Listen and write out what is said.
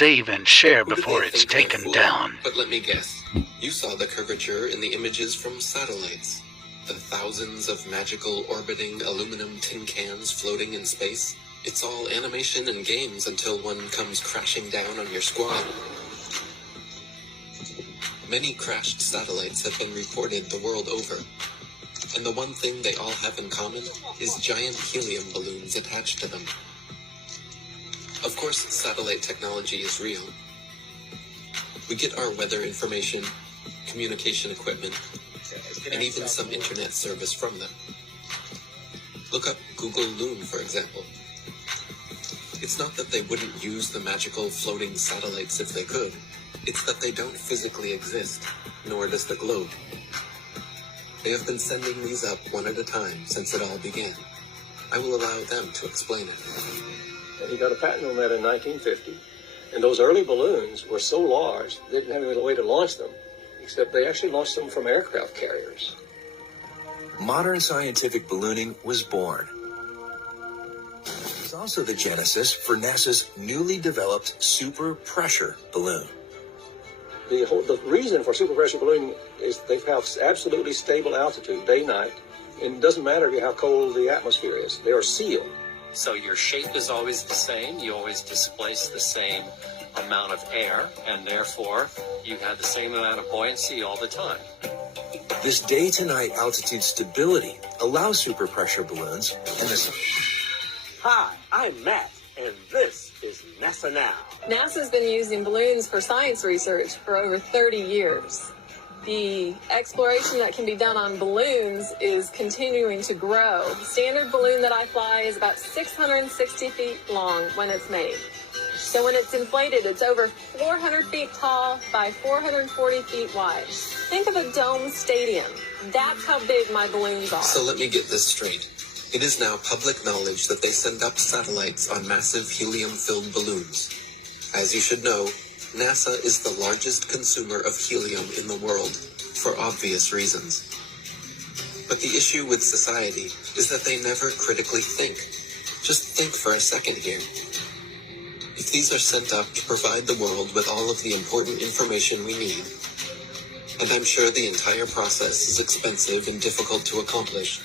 save and share Who did before they it's think they're taken fooling? down. But let me guess. You saw the curvature in the images from satellites. The thousands of magical orbiting aluminum tin cans floating in space. It's all animation and games until one comes crashing down on your squad. Many crashed satellites have been reported the world over. And the one thing they all have in common is giant helium balloons attached to them. Of course, satellite technology is real. We get our weather information, communication equipment, and even some internet service from them. Look up Google Loon, for example. It's not that they wouldn't use the magical floating satellites if they could. It's that they don't physically exist, nor does the globe. They have been sending these up one at a time since it all began. I will allow them to explain it. And he got a patent on that in 1950. And those early balloons were so large, they didn't have any way to launch them, except they actually launched them from aircraft carriers. Modern scientific ballooning was born. It's also the genesis for NASA's newly developed super pressure balloon. The reason for super pressure ballooning is they have absolutely stable altitude, day, night, and it doesn't matter how cold the atmosphere is. They are sealed. So your shape is always the same. You always displace the same amount of air, and therefore you have the same amount of buoyancy all the time. This day-to-night altitude stability allows super pressure balloons and this. Hi, I'm Matt, and this is NASA Now. NASA's been using balloons for science research for over 30 years. The exploration that can be done on balloons is continuing to grow. The standard balloon that I fly is about 660 feet long when it's made. So when it's inflated, it's over 400 feet tall by 440 feet wide. Think of a dome stadium. That's how big my balloons are. So let me get this straight. It is now public knowledge that they send up satellites on massive helium-filled balloons. As you should know, NASA is the largest consumer of helium in the world, for obvious reasons. But the issue with society is that they never critically think. Just think for a second here. If these are sent up to provide the world with all of the important information we need, and I'm sure the entire process is expensive and difficult to accomplish,